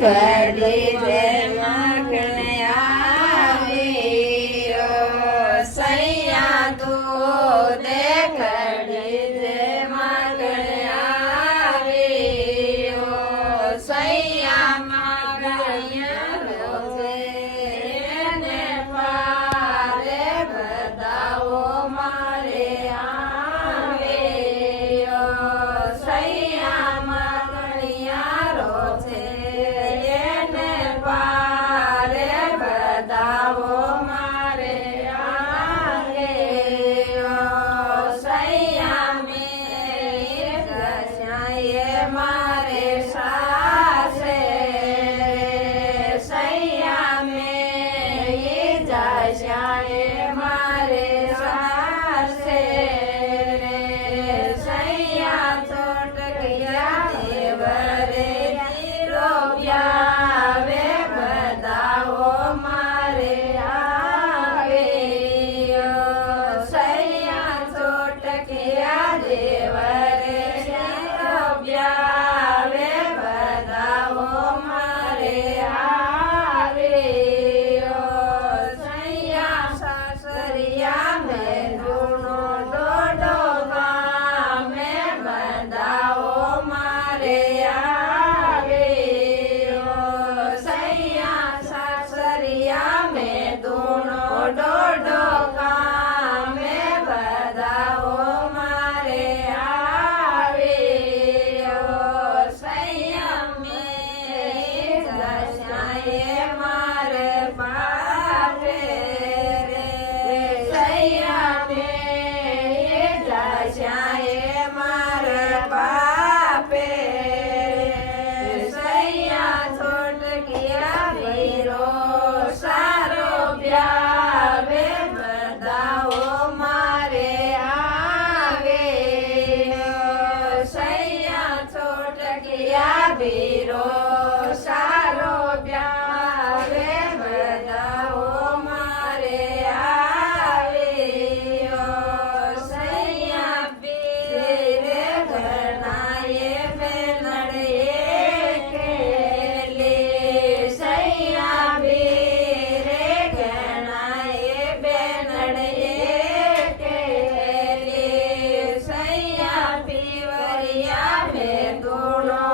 ઘડી જે માખણ આવ્યો સૈયા તું ઘડી જે માખણ આવ્યો સૈયા માખણ રોજે પારે બધાઓ મારે મારે સાસે સૈયા મેં જશાએ મારે સાસે સૈયા છોટક્યા દેવરે રોપ્યા વે બધાઓ મારે આવે સૈયા છોટક્યા દેવરે વીરો સારો બ્યાવે બધાઓ મારે આવ્યો સૈયા પીરે ઘરનાએ બેનડે કેલી સૈયા પીરે ઘરનાએ બેનડે કેલી સૈયા પીવરિયા મે દોણો